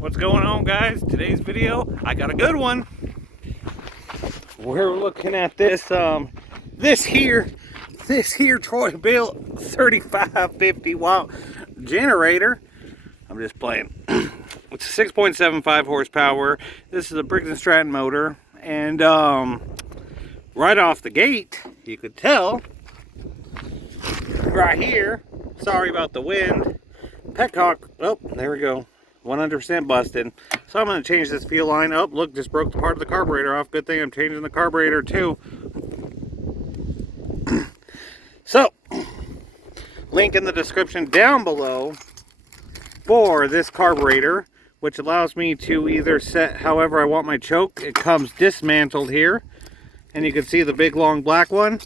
What's going on, guys? Today's video, I got a good one. We're looking at this this here Troy Bilt 3550 watt generator. I'm just playing. It's a 6.75 horsepower. This is a Briggs & Stratton motor, and right off the gate, you could tell right here. Sorry about the wind. Petcock. Oh, there we go. 100% busted. So I'm going to change this fuel line up. Look, just broke the part of the carburetor off. Good thing I'm changing the carburetor too. So, link in the description down below for this carburetor, which allows me to either set however I want my choke. It comes dismantled here, and you can see the big long black one.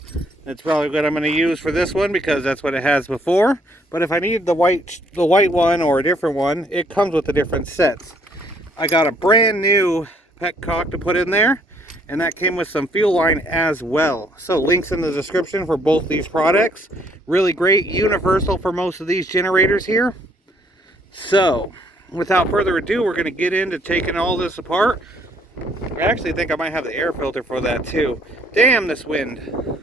That's probably what I'm going to use for this one because that's what it has before. But if I need the white one or a different one, it comes with the different sets. I got a brand new petcock to put in there, and that came with some fuel line as well. So links in the description for both these products. Really great, universal for most of these generators here. So without further ado, we're going to get into taking all this apart. I actually think I might have the air filter for that too. Damn this wind.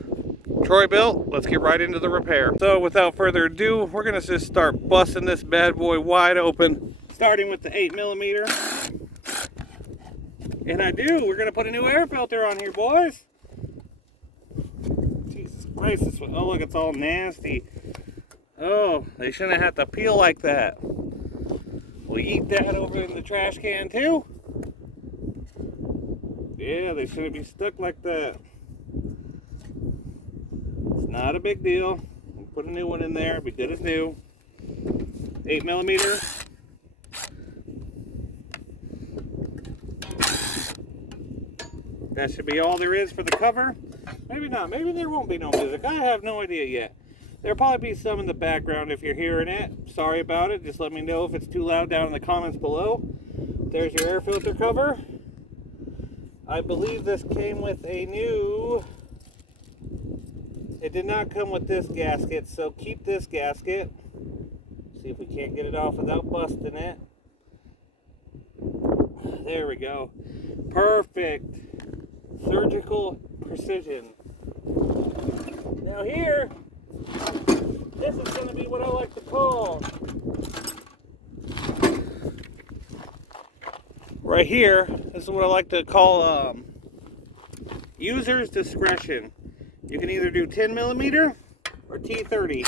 Troy Bilt, let's get right into the repair. So without further ado, we're gonna just start busting this bad boy wide open, starting with the 8mm. And we're gonna put a new air filter on here, boys. Jesus Christ, this one, oh look, it's all nasty. Oh, they shouldn't have had to peel like that. We'll eat that over in the trash can too. Yeah, they shouldn't be stuck like that. Not a big deal. We'll put a new one in there. Be good as new. 8mm. That should be all there is for the cover. Maybe not. Maybe there won't be no music. I have no idea yet. There'll probably be some in the background if you're hearing it. Sorry about it. Just let me know if it's too loud down in the comments below. There's your air filter cover. I believe this came with a new... It did not come with this gasket, so keep this gasket. See if we can't get it off without busting it. There we go. Perfect. Surgical precision. Now here, this is going to be what I like to call, right here, this is what I like to call user's discretion. You can either do 10mm or T30.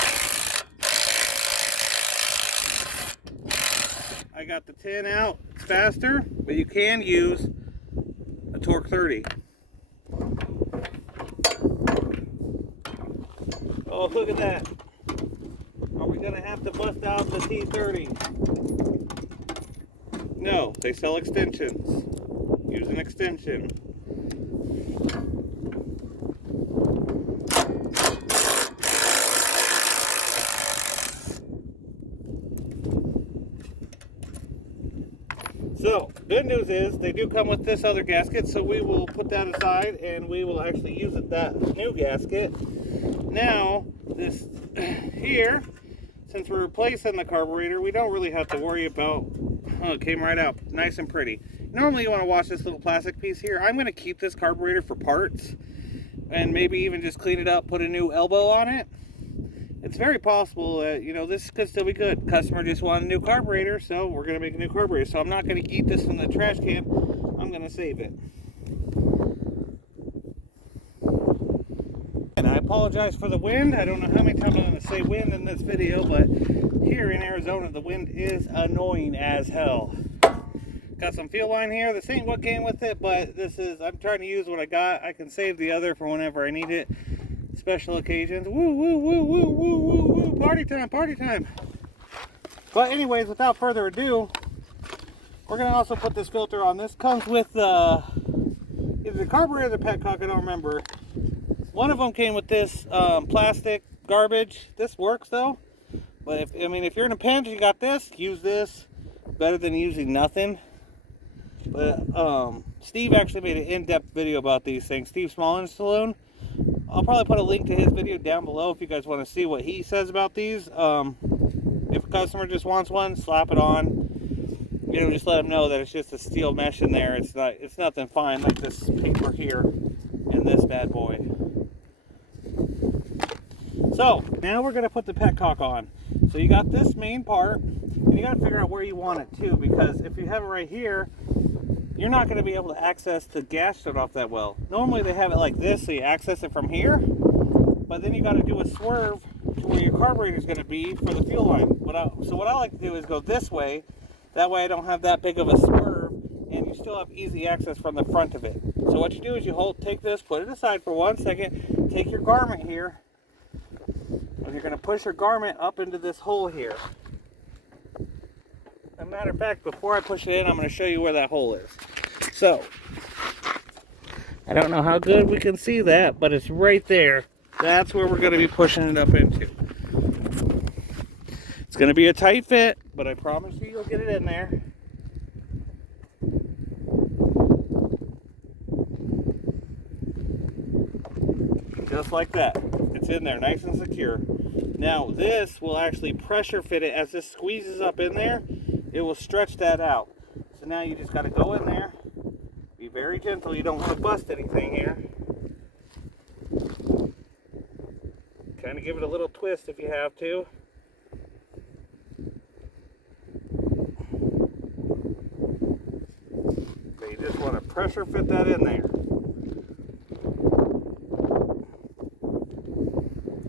I got the 10 out, it's faster, but you can use a torque 30. Oh, look at that. Are we gonna have to bust out the T30? No, they sell extensions. Use an extension. So, good news is they do come with this other gasket, so we will put that aside and we will actually use that new gasket. Now, this here, since we're replacing the carburetor, we don't really have to worry about, oh, it came right out, nice and pretty. Normally you want to wash this little plastic piece here. I'm going to keep this carburetor for parts and maybe even just clean it up, put a new elbow on it. It's very possible that, you know, this could still be good. Customer just wanted a new carburetor, so we're going to make a new carburetor. So I'm not going to eat this in the trash can. I'm going to save it. And I apologize for the wind. I don't know how many times I'm going to say wind in this video, but here in Arizona, the wind is annoying as hell. Got some fuel line here. This ain't what came with it, but this is, I'm trying to use what I got. I can save the other for whenever I need it. Special occasions. Woo, woo, woo, woo, woo, woo, woo. Party time, party time. But anyways, without further ado, we're going to also put this filter on. This comes with either the carburetor or the petcock, I don't remember. One of them came with this plastic garbage. This works though. But if you're in a pinch, you got this, use this. Better than using nothing. But Steve actually made an in-depth video about these things. Steve Smalling's Saloon. I'll probably put a link to his video down below if you guys want to see what he says about these. If a customer just wants one, slap it on. you know, just let them know that it's just a steel mesh in there. It's nothing fine like this paper here in this bad boy. So now we're going to put the petcock on. So you got this main part, and you got to figure out where you want it too, because if you have it right here, you're not going to be able to access the gas shut off that well. Normally they have it like this, so you access it from here, but then you got to do a swerve to where your carburetor is going to be for the fuel line. So what I like to do is go this way. That way I don't have that big of a swerve, and you still have easy access from the front of it. So what you do is you take this, put it aside for 1 second, take your garment here, and you're going to push your garment up into this hole here. As a matter of fact, before I push it in, I'm going to show you where that hole is. So, I don't know how good we can see that, but it's right there. That's where we're going to be pushing it up into. It's going to be a tight fit, but I promise you, you'll get it in there. Just like that. It's in there, nice and secure. Now, this will actually pressure fit it. As this squeezes up in there, it will stretch that out. So now you just got to go in there. Be very gentle. You don't want to bust anything here. Kind of give it a little twist if you have to. But you just want to pressure fit that in there.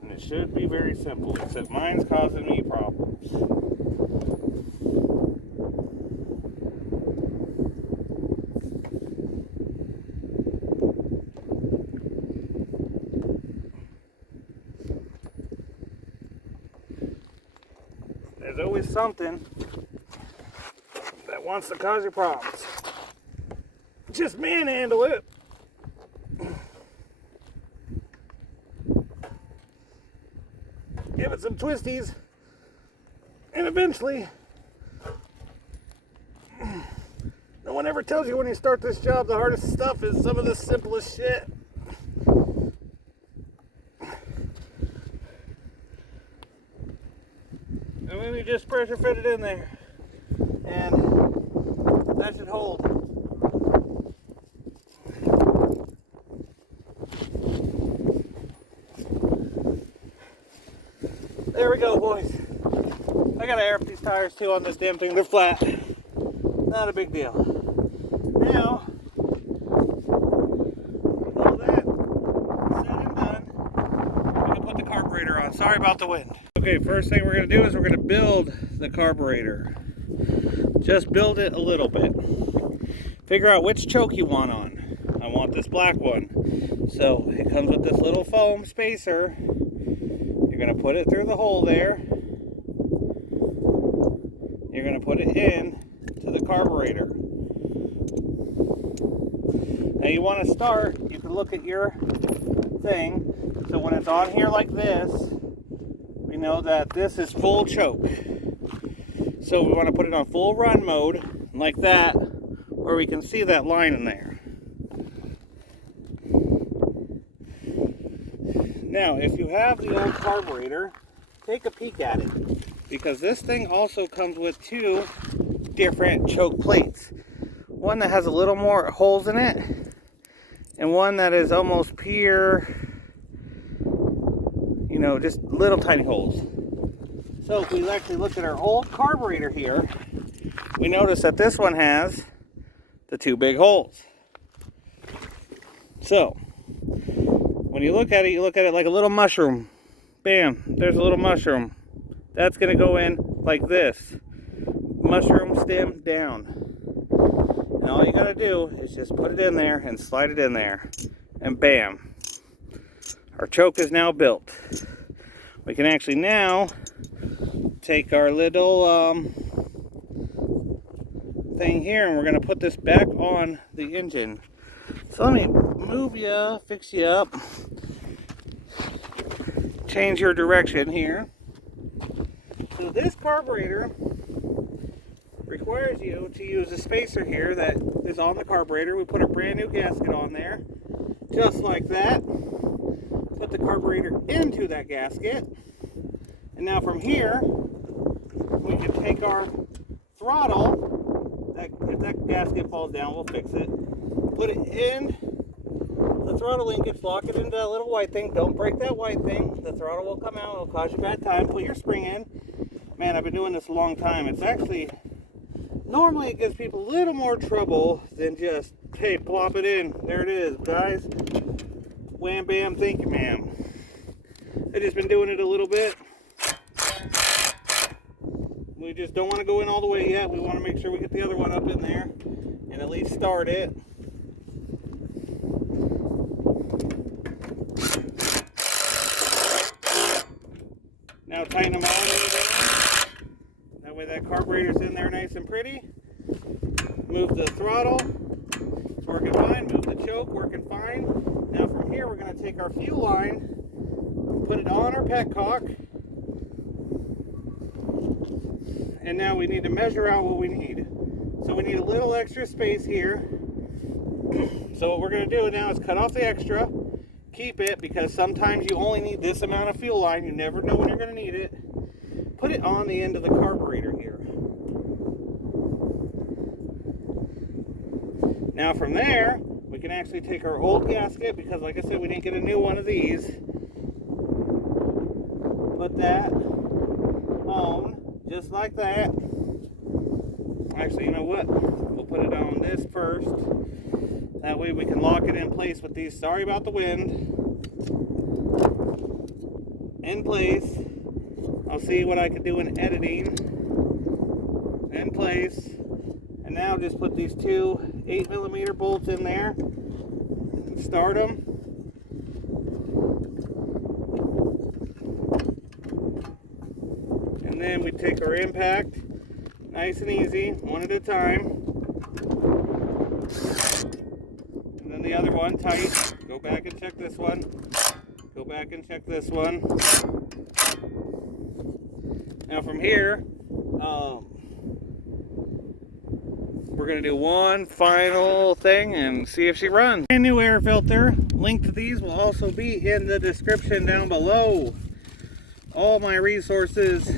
And it should be very simple, except mine's causing me problems. There's always something that wants to cause you problems. Just manhandle it. Give it some twisties, and eventually, no one ever tells you when you start this job the hardest stuff is some of the simplest shit. And then you just pressure fit it in there, and that should hold. There we go, boys. I gotta air up these tires too on this damn thing. They're flat. Not a big deal. Now, with all that said and done, we can put the carburetor on. Sorry about the wind. Okay, first thing we're gonna do is we're gonna build the carburetor. Just build it a little bit. Figure out which choke you want on. I want this black one. So it comes with this little foam spacer. You're going to put it through the hole there. You're going to put it in to the carburetor. Now you want to start, you can look at your thing. So when it's on here like this, we know that this is full choke. So we want to put it on full run mode, like that, where we can see that line in there. Now, if you have the old carburetor, take a peek at it, because this thing also comes with two different choke plates. One that has a little more holes in it, and one that is almost pure, you know, just little tiny holes. So if we actually look at our old carburetor here, we notice that this one has the two big holes. So when you look at it like a little mushroom. Bam, there's a little mushroom. That's going to go in like this. Mushroom stem down. And all you got to do is just put it in there and slide it in there. And bam. Our choke is now built. We can actually now take our little thing here, and we're going to put this back on the engine. So let me move you, fix you up, change your direction here. So this carburetor requires you to use a spacer here that is on the carburetor. We put a brand new gasket on there, just like that. Put the carburetor into that gasket. And now from here, we can take our throttle If that gasket falls down, we'll fix it. Put it in the throttle linkage, lock it into that little white thing. Don't break that white thing. The throttle will come out. It'll cause you bad time. Put your spring in. Man, I've been doing this a long time. It's actually, normally it gives people a little more trouble than just, hey, plop it in. There it is, guys. Wham, bam, thank you, ma'am. I've just been doing it a little bit. We just don't want to go in all the way yet. We want to make sure we get the other one up in there and at least start it. Now tighten them all in there. That way that carburetor's in there nice and pretty. Move the throttle, working fine. Move the choke, working fine. Now from here we're going to take our fuel line, put it on our petcock, and now we need to measure out what we need. So we need a little extra space here. So what we're going to do now is cut off the extra, keep it, because sometimes you only need this amount of fuel line. You never know when you're going to need it. Put it on the end of the carburetor here. Now from there, we can actually take our old gasket, because like I said, we didn't get a new one of these. Put that on, just like that. Actually, you know what? We'll put it on this first. That way we can lock it in place with these. Sorry about the wind. In place. I'll see what I can do in editing. In place. And now just put these two 8mm bolts in there. Start them. And then we take our impact. Nice and easy, one at a time. And then the other one, tight. Go back and check this one. Go back and check this one. Now from here, we're going to do one final thing and see if she runs. Brand new air filter. Link to these will also be in the description down below. All my resources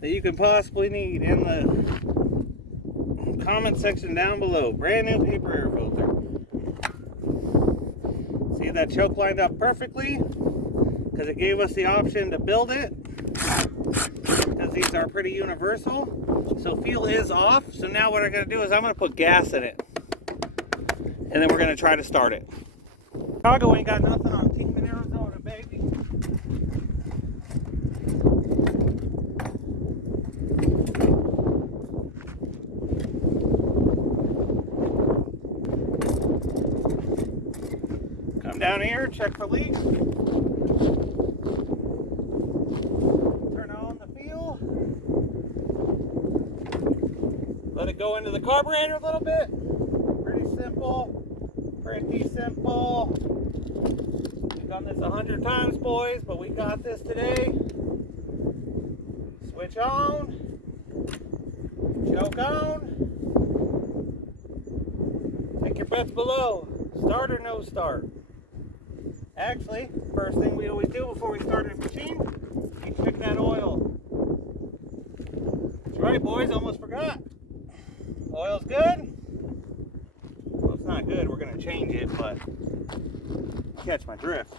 that you can possibly need in the comment section down below. Brand new paper air filter. See that choke lined up perfectly because it gave us the option to build it, because these are pretty universal. So fuel is off. So now what I'm going to do is I'm going to put gas in it, and then we're going to try to start it. Chicago ain't got nothing on Kingman, Arizona, baby. Down here, check for leaks. Turn on the fuel. Let it go into the carburetor a little bit. Pretty simple. Pretty simple. We've done this 100 times, boys, but we got this today. Switch on. Choke on. Take your bets below. Start or no start. Actually, first thing we always do before we start a machine, we check that oil. That's right, boys, almost forgot. Oil's good. Well, it's not good. We're going to change it, but catch my drift.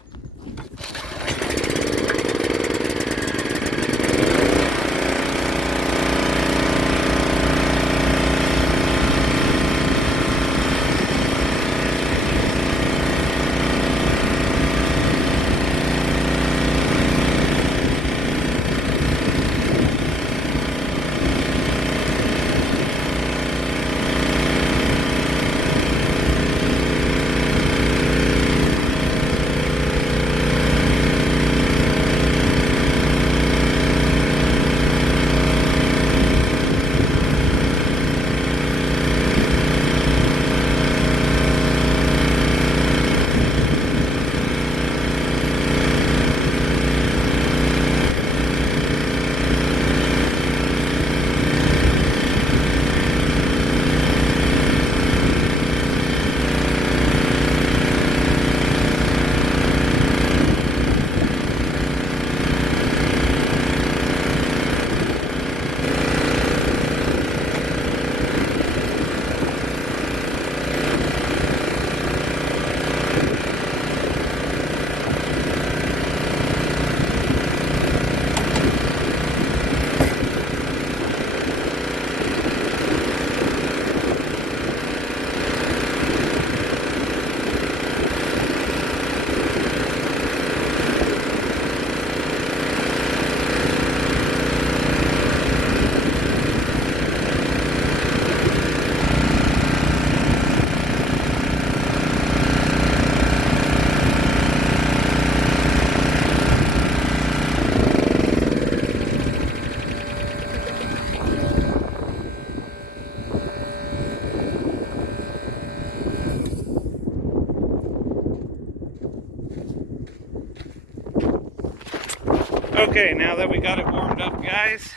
Okay, now that we got it warmed up, guys,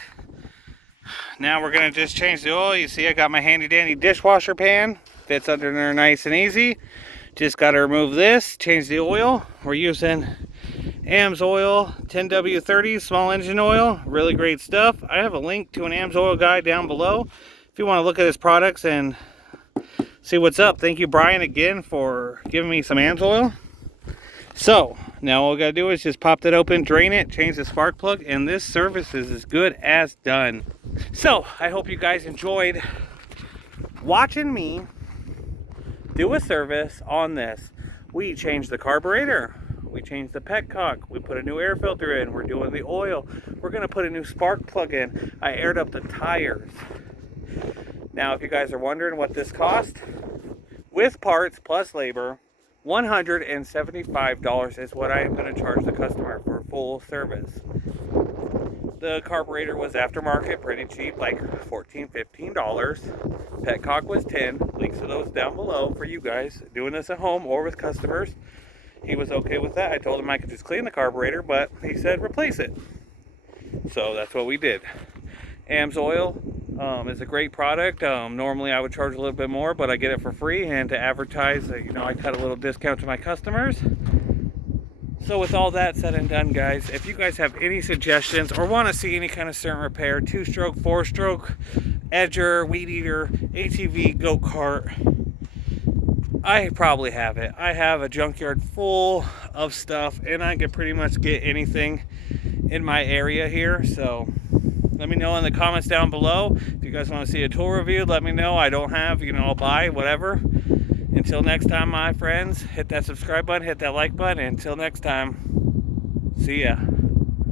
now we're going to just change the oil. You see I got my handy dandy dishwasher pan. Fits under there nice and easy. Just got to remove this, change the oil. We're using AMS oil, 10W30 small engine oil. Really great stuff. I have a link to an AMS oil guide down below if you want to look at his products and see what's up. Thank you, Brian, again for giving me some AMS oil. So now all we got to do is just pop that open, drain it, change the spark plug, and this service is as good as done. So I hope you guys enjoyed watching me do a service on this. We changed the carburetor, we changed the petcock, we put a new air filter in, we're doing the oil, we're going to put a new spark plug in, I aired up the tires. Now if you guys are wondering what this cost, with parts plus labor, $175 is what I am going to charge the customer for full service. The carburetor was aftermarket, pretty cheap, like $14, $15. Petcock was $10. Links to those down below for you guys doing this at home or with customers. He was okay with that. I told him I could just clean the carburetor, but he said replace it. So that's what we did. AMS oil is a great product. Normally I would charge a little bit more, but I get it for free, and to advertise, you know, I cut a little discount to my customers. So with all that said and done, guys, if you guys have any suggestions or want to see any kind of certain repair, 2-stroke, 4-stroke, edger, weed eater, ATV, go-kart, I probably have it. I have a junkyard full of stuff, and I can pretty much get anything in my area here. So let me know in the comments down below. If you guys want to see a tool review, let me know. I don't have, you know, I'll buy whatever. Until next time, my friends, hit that subscribe button, hit that like button. Until next time, see ya.